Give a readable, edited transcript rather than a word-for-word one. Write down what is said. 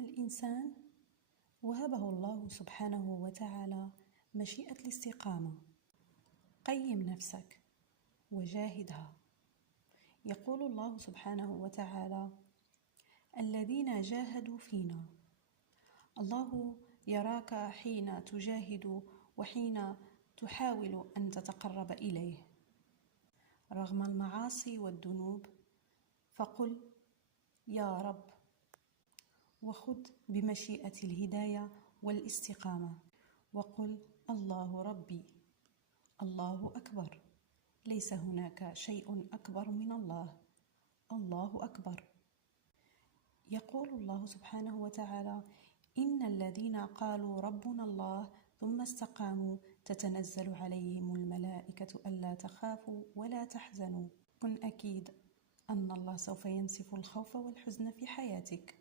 الإنسان وهبه الله سبحانه وتعالى مشيئة الاستقامة. قيم نفسك وجاهدها. يقول الله سبحانه وتعالى: الذين جاهدوا فينا. الله يراك حين تجاهد وحين تحاول أن تتقرب إليه رغم المعاصي والذنوب، فقل يا رب، وخذ بمشيئة الهداية والاستقامة، وقل الله ربي، الله أكبر، ليس هناك شيء أكبر من الله، الله أكبر. يقول الله سبحانه وتعالى: إن الذين قالوا ربنا الله ثم استقاموا تتنزل عليهم الملائكة ألا تخافوا ولا تحزنوا. كن أكيد أن الله سوف ينسف الخوف والحزن في حياتك.